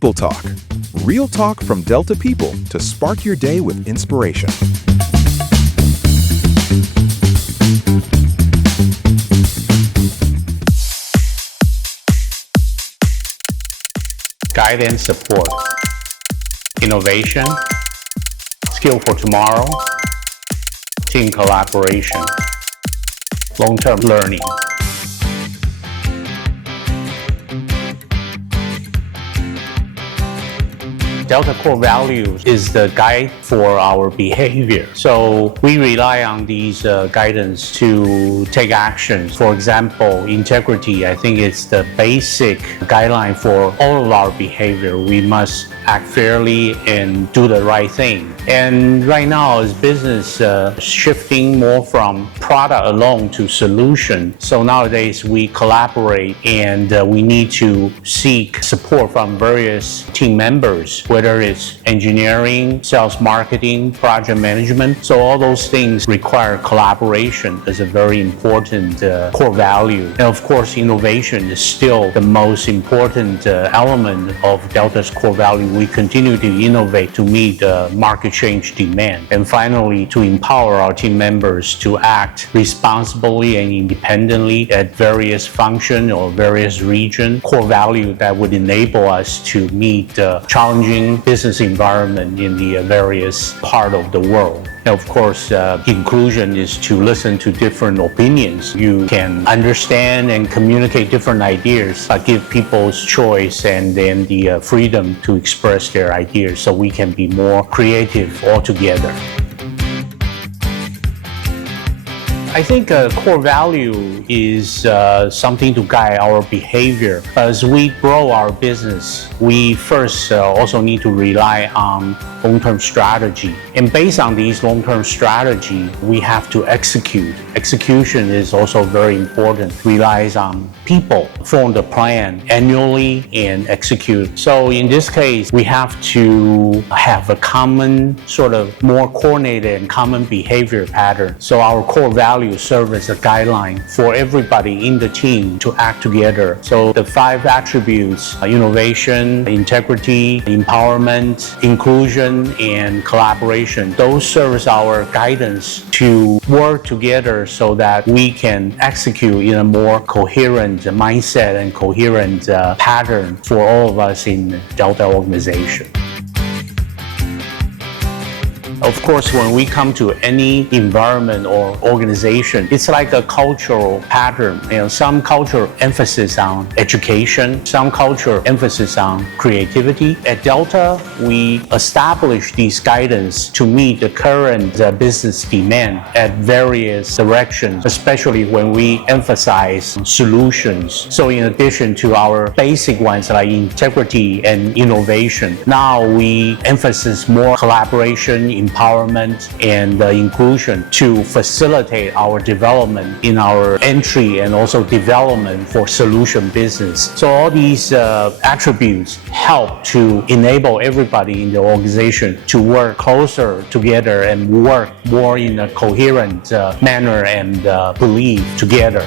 People Talk. Real talk from Delta people to spark your day with inspiration. Guidance support, innovation, skill for tomorrow, team collaboration, long-term learning. Delta core values is the guide for our behavior. So we rely on these guidance to take actions. For example, integrity, I think it's the basic guideline for all of our behavior. We must act fairly and do the right thing. And right now, as business shifting more from product alone to solution, so nowadays we collaborate and we need to seek support from various team members, whether it's engineering, sales, marketing, project management. So all those things require collaboration as a very important core value. And of course, innovation is still the most important element of Delta's core value. We continue to innovate to meet market change demand. And finally, to empower our team members to act responsibly and independently at various functions or various regions. Core value that would enable us to meet the challenging business environment in the various part of the world. And of course, inclusion is to listen to different opinions. You can understand and communicate different ideas, but give people's choice and then the freedom to express their ideas so we can be more creative altogether. I think a core value is something to guide our behavior. As we grow our business, we first also need to rely on long-term strategy. And based on these long-term strategy, we have to execute. Execution is also very important. Relies on people, form the plan annually and execute. So in this case, we have to have a common sort of more coordinated and common behavior pattern. So our core values serve as a guideline for everybody in the team to act together. So the 5 attributes, innovation, integrity, empowerment, inclusion, and collaboration, those serve as our guidance to work together so that we can execute in a more coherent mindset and coherent pattern for all of us in the Delta organization. Of course, when we come to any environment or organization, it's like a cultural pattern. Some culture emphasis on education, some culture emphasis on creativity. At Delta, we establish these guidance to meet the current business demand at various directions, especially when we emphasize solutions. So in addition to our basic ones like integrity and innovation, now we emphasize more collaboration, empowerment, and inclusion to facilitate our development in our entry and also development for solution business. So all these attributes help to enable everybody in the organization to work closer together and work more in a coherent manner and believe together.